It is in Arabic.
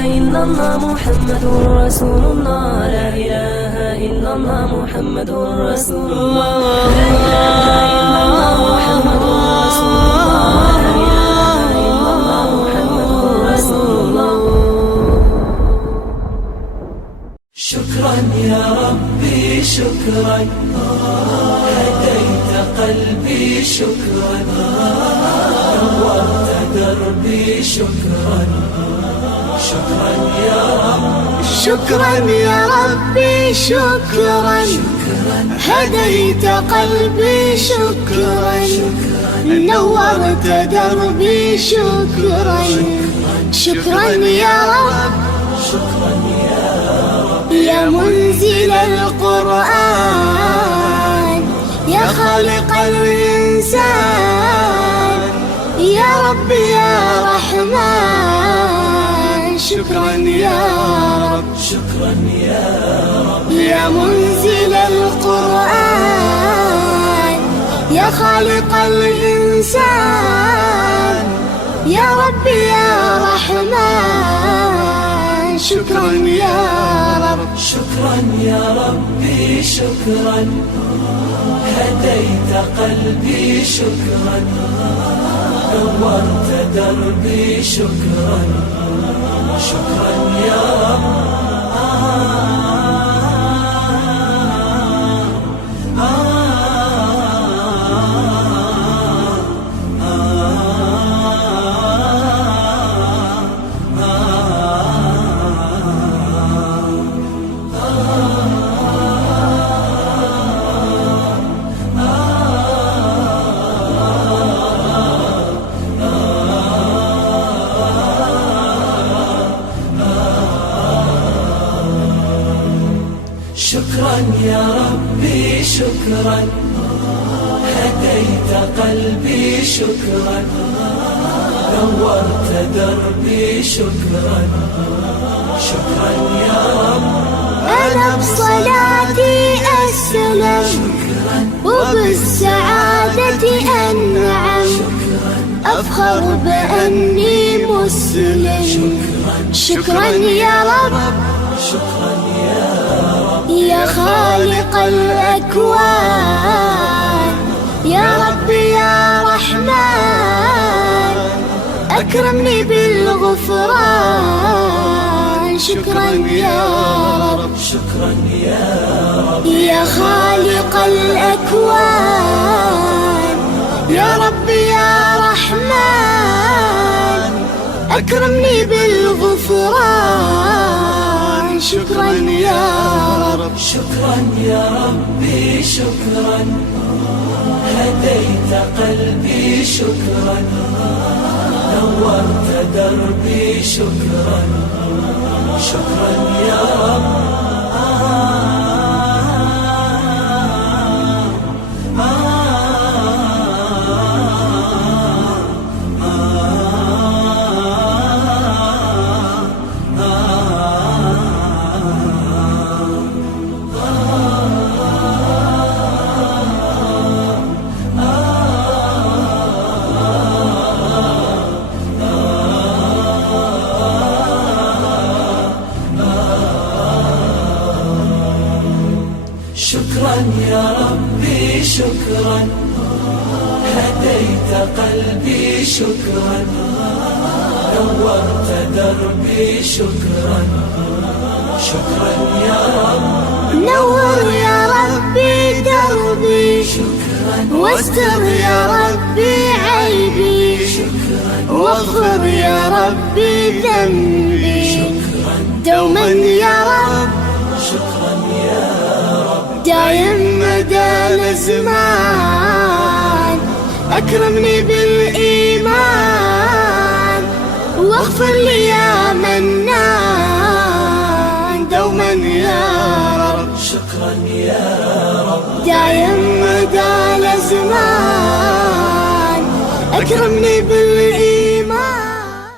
إلا الله محمد رسول الله. لا إله إلا الله محمد رسول الله. لا إله إلا الله محمد رسول الله. لا إله إلا الله محمد رسول الله. شكرا يا ربي شكرا، هديت قلبي شكرا، نورت دربي شكرا. شكرا يا رب، شكرا يا ربي شكرا، هديت قلبي شكرا، نورت دربي شكرا. شكرا يا رب، شكرا يا رب، يا منزل القرآن، يا خالق الإنسان، يا رب يا رحمن. شكرا يا رب، شكرا يا رب، يا منزل القرآن، يا خالق الإنسان، يا رب يا رحمن. شكرا يا رب، شكرا يا ربي شكرا، هديت قلبي شكرا، نورت دربي شكرا. شكرا يا رب، شكرا يا ربي شكرا، هديت قلبي شكرا، نورت دربي شكرا. شكرا يا رب، أنا بصلاتي أسلم، وبالسعادة أنعم، أفخر بأني مسلم. شكرا يا رب، شكرا يا رب، يا خالق الأكوان، يا رب يا رحمن، أكرمني بالغفران. شكرا يا رب، شكرا يا رب، يا خالق الأكوان، يا رب يا رحمن، أكرمني بالغفران. شكرا يا رب، شكرا يا ربي شكرا، هديت قلبي شكرا، نورت دربي شكرا. شكرا يا رب، شكرا يا ربي شكرا، هديت قلبي شكرا، نورت دربي شكرا. شكرا يا رب، نور يا ربي دربي، واستر يا ربي عيبي، واغفر يا ربي ذنبي دوما يا رب. شكرا يا رب، دايم مدى الأزمان، أكرمني بالإيمان، واغفر لي يا منان دوما يا رب. شكرا يا رب، دايم مدى الأزمان، أكرمني بالإيمان،